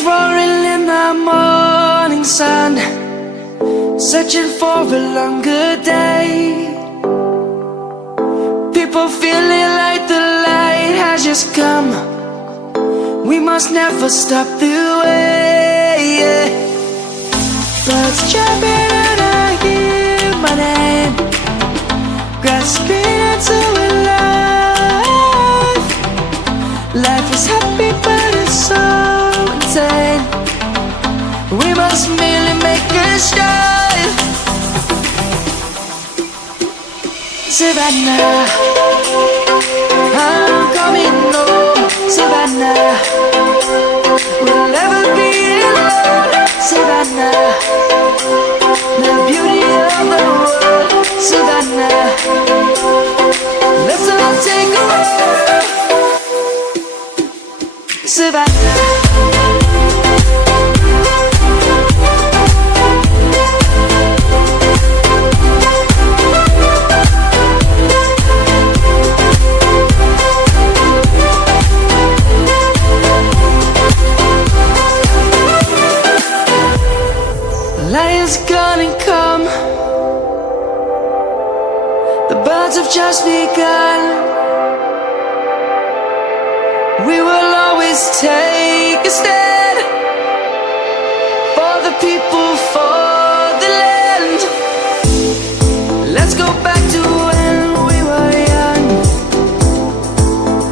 Lions roaring in the morning sun, searching for a longer day. People feeling like the light has just come. We must never stop the way. Birds chirping and I hear my name, grasping into a life. Life is happy but it's so insane. We must merely make a start. Savannah, I'm coming home. Savannah, we'll never be alone. Savannah, the beauty of the world. Savannah, let's all take a walk. Savannah. Lion's gonna come. The birds have just begun. We will always take a stand for the people, for the land. Let's go back to when we were young.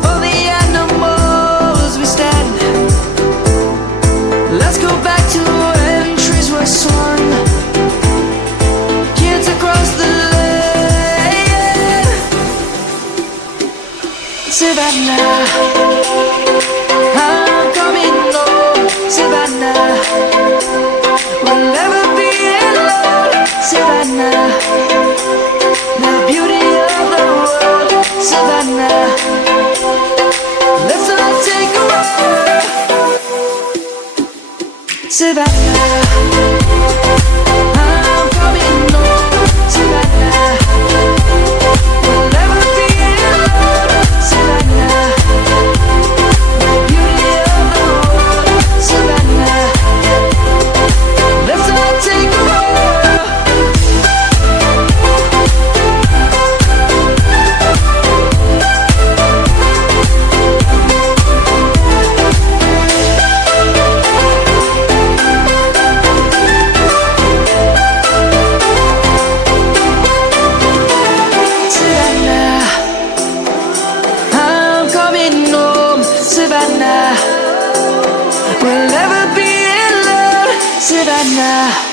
For the animals we stand. Let's go back to when trees were swung, kids across the land. Savannah, I'm coming home. Savannah, we'll never be alone. Savannah, the beauty of the world. Savannah, let's all take a walk. Savannah, I'm coming home. Savannah, we'll never be alone. Savannah, the beauty of the world. Savannah, let's all take a walk. Savannah, I'm coming home. Savannah, we'll never be alone. Savannah.